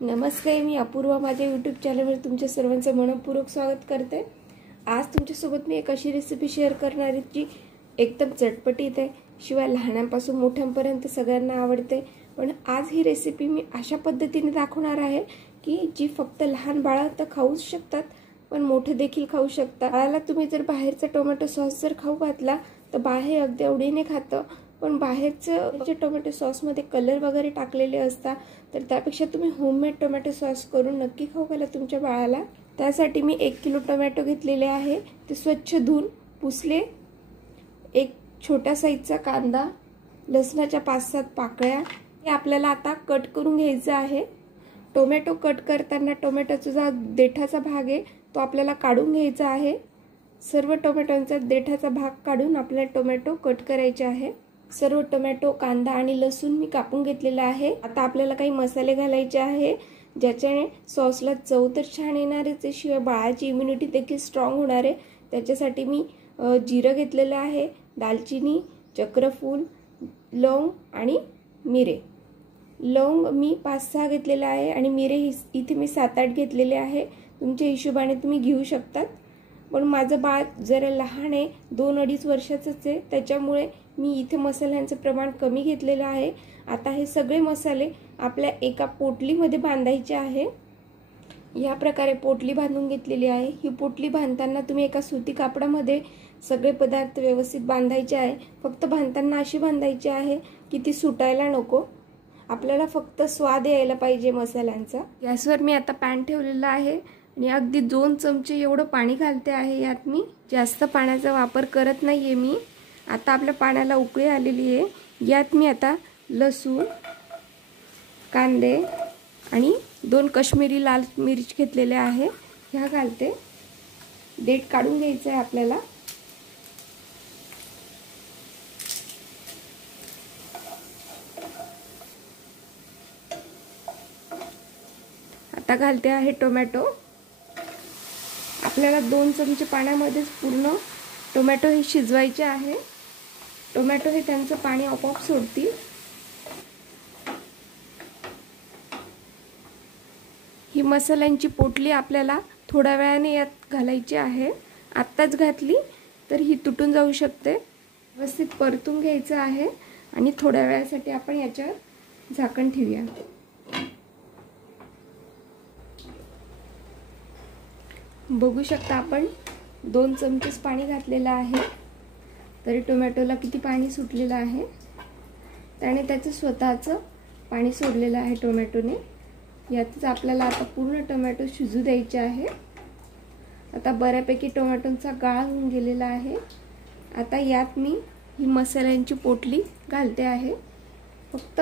नमस्कार, मी अपूर्वा माझ्या यूट्यूब चॅनलवर तुमच्या सर्वांचं मनपूर्वक स्वागत करते। आज तुमच्यासोबत मी एक अशी रेसिपी शेअर करणार आहे जी एकदम चटपटीत आहे, शिवाय लहानांपासून मोठ्यांपर्यंत सगळ्यांना आवडते। पण आज ही रेसिपी मी अशा पद्धतीने दाखवणार आहे की जी फक्त लहान बाळं तर खाऊच शकतात, पण मोठे देखील खाऊ शकतात। बाळाला तुम्ही जर बाहेरचा टोमॅटो सॉस जर खाऊ घातला तर बाळ हे अगदी आवडीने खातं, पण बाहेरचे टोमॅटो सॉस मध्ये कलर वगैरे टाकलेले असतात, तर त्यापेक्षा तुम्ही होममेड टोमॅटो सॉस करून नक्की खाऊ घाला तुमच्या बाळाला। त्यासाठी मी 1 किलो टोमॅटो घेतलेले आहे, ते स्वच्छ धुवून पुसले। एक छोट्या साईजचा कांदा, लसणाच्या 5-7 पाकळ्या हे आपल्याला आता कट करून घ्यायचं आहे। टोमॅटो कट करताना टोमॅटोचा जो देठाचा भाग आहे तो आपल्याला काढून घ्यायचा आहे। सर्व टोमॅटोंचा देठाचा भाग काढून आपल्याला टोमॅटो कट करायचे आहे। सर्व टोमॅटो, कांदा आणि लसूण मी कापून घेतलेला आहे। आता आपल्याला काही मसाले घालायचे आहे ज्याच्याने सॉसला चव तर छान येणार आहे, शिवाय बाळाची इम्युनिटी देखील स्ट्रॉंग होणार आहे। त्याच्यासाठी मी जिरं घेतलेलं आहे, दालचिनी, चक्रफूल, लवंग आणि मिरे। लवंग मी 5-6 घेतलेले आहे आणि मिरे इथे मी 7-8 घेतलेले आहे। तुमच्या हिशोबाने तुम्ही घेऊ शकतात, पण माझं बाळ जरा लहान आहे, 2-2.5 वर्षाचंच आहे, त्याच्यामुळे मी इथे मसाल्यांचं प्रमाण कमी घेतलेलं आहे। आता हे सगळे मसाले आपल्या एका पोटलीमध्ये बांधायचे आहे। या प्रकारे पोटली बांधून घेतलेली आहे। ही पोटली बांधताना तुम्ही एका सुती कापडामध्ये सगळे पदार्थ व्यवस्थित बांधायचे आहे। फक्त बांधताना अशी बांधायची आहे की ती सुटायला नको, आपल्याला फक्त स्वाद यायला पाहिजे मसाल्यांचा। गॅसवर मी आता पॅन ठेवलेला आहे आणि अगदी 2 चमचे एवढं पाणी घालते आहे। यात मी जास्त पाण्याचा वापर करत नाहीये मी। आता आपल्या पाण्याला उकळी आलेली आहे, यात मी आता लसूण, कांदे आणि 2 काश्मीरी लाल मिरची घेतलेले आहे ह्या घालते। देठ काढून घ्यायचं आहे आपल्याला। आता घालते आहे टोमॅटो। आपल्याला 2 चमचे पाण्यामध्ये पूर्ण टोमॅटो हे शिजवायचे आहे। टोमॅटो हे त्यांचं पाणी आपोआप सोडतील। ही मसाल्यांची पोटली आपल्याला थोड्या वेळाने यात घालायची आहे। आत्ताच घातली तर ही तुटून जाऊ शकते। व्यवस्थित परतून घ्यायचं आहे आणि थोड्या वेळासाठी आपण याच्यावर झाकण ठेवूया। बघू शकता आपण 2 चमचेच पाणी घातलेलं आहे, तरी टोमॅटोला किती पाणी सुटलेलं आहे। त्याने त्याचं स्वतःचं पाणी सोडलेलं आहे टोमॅटोने। यातच आपल्याला आता पूर्ण टोमॅटो शिजू द्यायचे आहे। आता बऱ्यापैकी टोमॅटोचा गाळ होऊन गेलेला आहे। आता यात मी ही मसाल्यांची पोटली घालते आहे। फक्त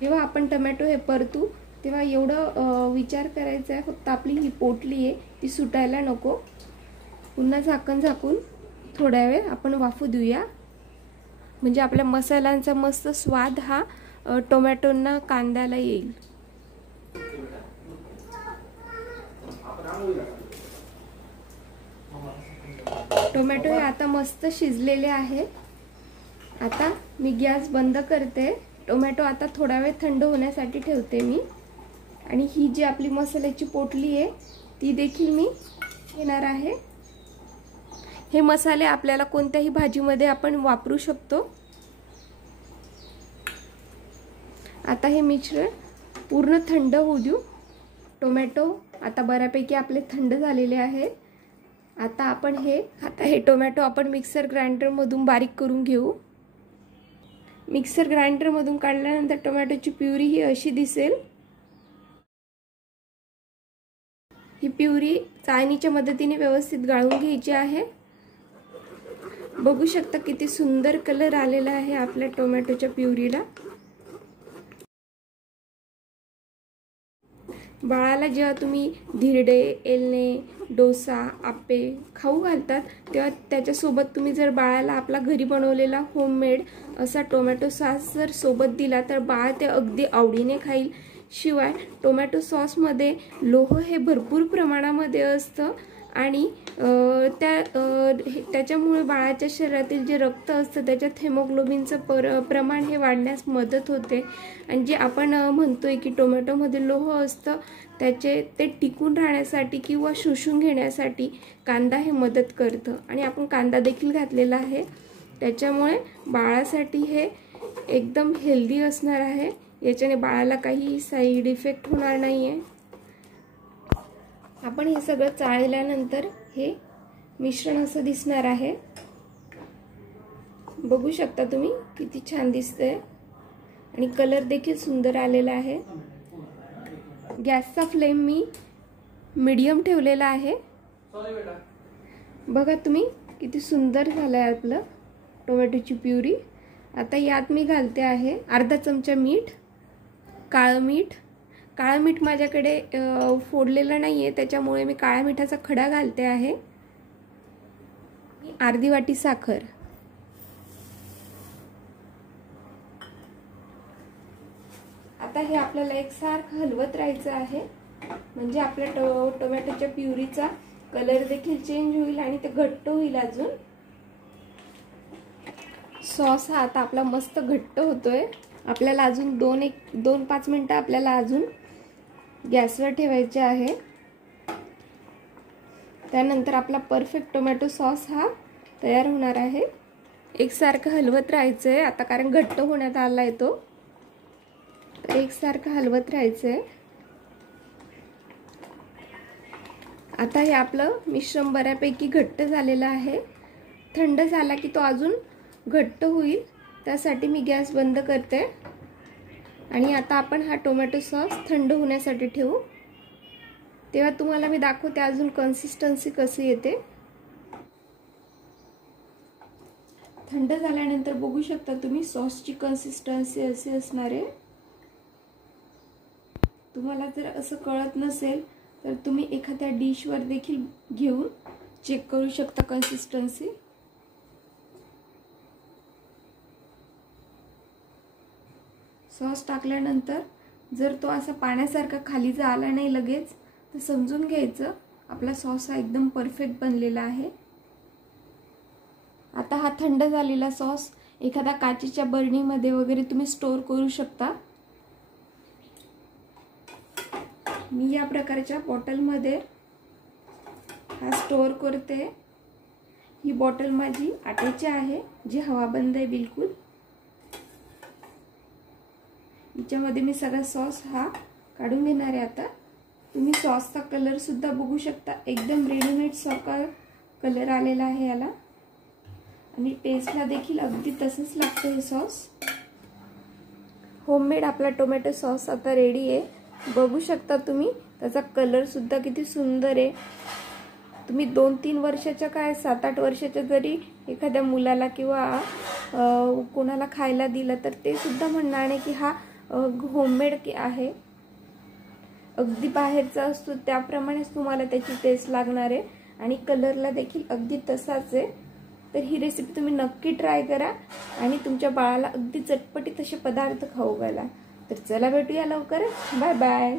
जेव्हा आपण टोमॅटो हे परतू तेव्हा एवढं विचार करायचा आहे, फक्त आपली ही पोटली आहे ती सुटायला नको। पुन्हा झाकण झाकून थोड्या वेळ आपण वाफू देऊया, म्हणजे आपल्या मसाल्यांचा मस्त स्वाद हा टोमॅटोंना, कांद्याला येईल। टोमॅटो हे आता मस्त शिजलेले आहे। आता मी गॅस बंद करते। टोमॅटो आता थोडा वेळ थंड होण्यासाठी ठेवते मी, आणि ही जी आपली मसाल्याची पोटली आहे ती देखील मी घेणार आहे। हे मसाले आपल्याला कोणत्याही भाजीमध्ये आपण वापरू शकतो। आता हे मिश्रण पूर्ण थंड होऊ देऊ। टोमॅटो आता बऱ्यापैकी आपले थंड झालेले आहे। आता हे टोमॅटो आपण मिक्सर ग्राइंडर मधून बारीक करून घेऊ। मिक्सर ग्राइंडर मधून काढल्यानंतर टोमॅटोची प्युरी ही अशी दिसेल। ही प्युरी चाळणीच्या मदतीने व्यवस्थित गाळून घ्यायची आहे। बघू शकता किती सुंदर कलर आलेला आहे आपल्या टोमॅटोच्या प्युरीला। बाळाला जेव्हा तुम्ही धिरडे, एलने, डोसा, आप्पे खाऊ घालतात तेव्हा त्याच्यासोबत तुम्ही जर बाळाला आपला घरी बनवलेला होममेड असा टोमॅटो सॉस जर सोबत दिला तर बाळ ते अगदी आवडीने खाईल। शिवाय टोमॅटो सॉसमध्ये लोह हे भरपूर प्रमाणामध्ये असतं आणि त्याच्यामुळे बाळाच्या शरीरातील जे रक्त असतं त्याच्यात हेमोग्लोबिनचं प्रमाण हे वाढण्यास मदत होते. आणि जे आपण म्हणतोय की टोमॅटोमध्ये लोह असतं ते टिकून राहण्यासाठी किंवा शोषून घेण्यासाठी कांदा हे मदत करतं. आणि आपण कांदा देखील घातलेला आहे, त्याच्यामुळे बाळासाठी हे एकदम हेल्दी असणार आहे. याच्याने बाळाला काही साईड इफेक्ट होणार नाही आहे. आपण हे सगळं चाळल्यानंतर हे मिश्रण असं दिसणार आहे. बघू शकता तुम्ही किती छान दिसतंय आणि कलर देखील सुंदर आलेला आहे. गॅसचा फ्लेम मी मीडियम ठेवलेला आहे. बघा तुम्ही किती सुंदर झालंय आपलं टोमॅटोची प्युरी. आता यात मी घालते आहे अर्धा चमचा मीठ, काळं मीठ. काळं मीठ माझ्याकडे फोडलेलं नाहीये, त्याच्यामुळे मी काळ्या मिठाचा खडा घालते आहे. अर्धी वाटी साखर. आता हे आपल्याला एकसारखं हलवत राहायचं आहे, म्हणजे आपल्या टोमॅटोच्या प्युरीचा कलर देखील चेंज होईल आणि ते घट्ट होईल. अजून सॉस हा आता आपला मस्त घट्ट होतोय. आपल्याला अजून 2-5 मिनिटं आपल्याला अजून गॅसवर ठेवायचे आहे. त्यानंतर आपला परफेक्ट टोमॅटो सॉस हा तयार होणार आहे. एकसारखं हलवत राहायचंय आता, कारण घट्ट होण्यात आलाय तो. तर एकसारखं हलवत राहायचंय. आता हे आपलं मिश्रण बऱ्यापैकी घट्ट झालेलं आहे. थंड झाला की तो अजून घट्ट होईल, त्यासाठी मी गॅस बंद करते. आणि आता आपण हा टोमॅटो सॉस थंड होण्यासाठी ठेवू. तेव्हा तुम्हाला मी दाखवते अजून कन्सिस्टन्सी कशी येते. थंड झाल्यानंतर बघू शकता तुम्ही सॉसची कन्सिस्टन्सी अशी असणार आहे. तुम्हाला जर असं कळत नसेल तर तुम्ही एखाद्या डिशवर देखील घेऊन चेक करू शकता कन्सिस्टन्सी. सॉस टाकल्यानंतर जर तो असा पाण्यासारखा खाली जर आला नाही लगेच, तर समजून घ्यायचं आपला सॉस हा एकदम परफेक्ट बनलेला आहे. आता हा थंड झालेला सॉस एखादा काचेच्या बरणीमध्ये वगैरे तुम्ही स्टोर करू शकता. मी या प्रकारच्या बॉटलमध्ये हा स्टोर करते. ही बॉटल माझी आट्याची आहे, जी हवाबंद आहे बिलकुल. याच्यामध्ये मी सगळा सॉस हा काढून घेणार आहे. आता तुम्ही सॉसचा कलर सुद्धा बघू शकता, एकदम रेडीमेड सारखा कलर आलेला आहे याला. आणि टेस्टला देखील अगदी तसंच लागतं हे सॉस. होममेड आपला टोमॅटो सॉस आता रेडी आहे. बघू शकता तुम्ही त्याचा कलर सुद्धा किती सुंदर आहे. तुम्ही 2-3 वर्षाच्या काय 7-8 वर्षाच्या जरी एखाद्या मुलाला किंवा कोणाला खायला दिलं तर ते सुद्धा म्हणणार नाही की हा होममेड आहे. अगदी बाहेरचा असतो त्याप्रमाणेच तुम्हाला त्याची टेस्ट लागणार आहे आणि कलरला देखील अगदी तसाच आहे. तर ही रेसिपी तुम्ही नक्की ट्राय करा आणि तुमच्या बाळाला अगदी चटपटीत असे पदार्थ खाऊ घाला. तर चला भेटूया लवकर. Bye bye.